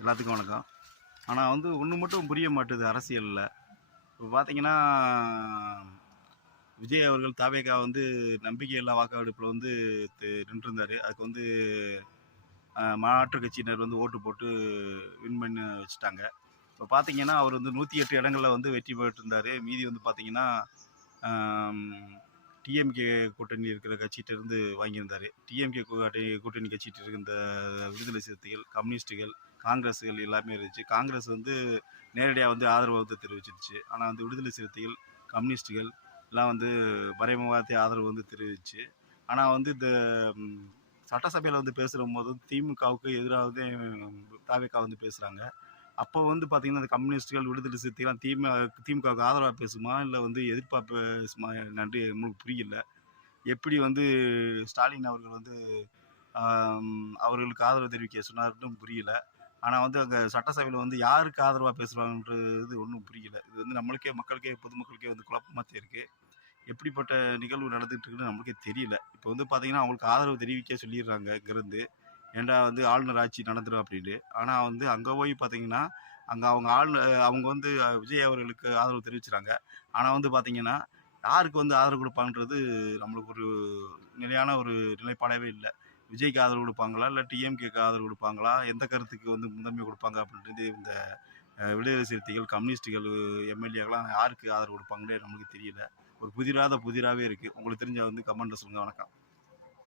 எல்லாத்துக்கும் வணக்கம். ஆனால் வந்து ஒன்று மட்டும் புரிய மாட்டுது அரசியலில். இப்போ பார்த்தீங்கன்னா, விஜய் அவர்கள் தாவேகா வந்து நம்பிக்கையில்லா வாக்கெடுப்பில் வந்து நின்றுருந்தார். அதுக்கு வந்து மாற்றுக் கட்சியினர் வந்து ஓட்டு போட்டு வின் பண்ணி வச்சுட்டாங்க. இப்போ பார்த்தீங்கன்னா, அவர் வந்து 108 இடங்களில் வந்து வெற்றி பெற்றிருந்தார். மீதி வந்து பார்த்தீங்கன்னா, டிஎம்கே கூட்டணி இருக்கிற கட்சிகிட்ட இருந்து வாங்கியிருந்தார். டிஎம்கே கூட்டணி கட்சிகிட்ட இருந்த விடுதலை சிறுத்தைகள், கம்யூனிஸ்ட்டுகள், காங்கிரஸுகள் எல்லாமே இருந்துச்சு. காங்கிரஸ் வந்து நேரடியாக வந்து ஆதரவு வந்து தெரிவிச்சிருச்சு. ஆனால் வந்து விடுதலை சிறுத்தைகள், கம்யூனிஸ்ட்டுகள் எல்லாம் வந்து மறைமுகத்தை ஆதரவு வந்து தெரிவிச்சு. ஆனால் வந்து இந்த சட்டசபையில் வந்து பேசுகிற போது திமுகவுக்கு எதிராக தாவேகா வந்து பேசுகிறாங்க. அப்போ வந்து பார்த்தீங்கன்னா, இந்த கம்யூனிஸ்ட்டுகள், விடுதலை சிறுத்தைகள் திமுகவுக்கு ஆதரவாக பேசுமா, இல்லை வந்து எதிர்ப்பா பேசுமா நன்றி நம்மளுக்கு புரியல. எப்படி வந்து ஸ்டாலின் அவர்கள் வந்து அவர்களுக்கு ஆதரவு தெரிவிக்க சொன்னார்ன்னு புரியல. ஆனால் வந்து அங்கே சட்டசபையில் வந்து யாருக்கு ஆதரவாக பேசுகிறாங்கன்றது ஒன்றும் புரியல. இது வந்து மக்களுக்கே பொதுமக்களுக்கே வந்து குழப்பமாக இருக்குது. எப்படிப்பட்ட நிகழ்வு நடந்துகிட்டு இருக்குன்னு நம்மளுக்கே தெரியல. இப்போ வந்து பார்த்தீங்கன்னா, அவங்களுக்கு ஆதரவு தெரிவிக்க சொல்லிடுறாங்க இங்கேருந்து. ஏன்டா வந்து ஆளுநர் ஆட்சி நடந்துடும் அப்படின்னு. ஆனால் வந்து அங்கே போய் பார்த்தீங்கன்னா, அங்கே அவங்க வந்து விஜய் அவர்களுக்கு ஆதரவு தெரிவிச்சுறாங்க. ஆனால் வந்து பார்த்தீங்கன்னா, யாருக்கு வந்து ஆதரவு கொடுப்பாங்கன்றது நம்மளுக்கு ஒரு நிலையான ஒரு நிலைப்பாடாகவே இல்லை. விஜய்க்கு ஆதரவு கொடுப்பாங்களா, இல்லை டிஎம்கேக்கு ஆதரவு கொடுப்பாங்களா, எந்த கருத்துக்கு வந்து முதன்மை கொடுப்பாங்க அப்படின்றது இந்த விடுதலை சிறுத்தைகள், கம்யூனிஸ்ட்டுகள் எம்எல்ஏக்கெல்லாம் யாருக்கு ஆதரவு கொடுப்பாங்கன்னே நமக்கு தெரியல. ஒரு புதிராகவே இருக்குது. உங்களுக்கு தெரிஞ்ச வந்து கமெண்ட்டில் சொல்லுங்கள். வணக்கம்.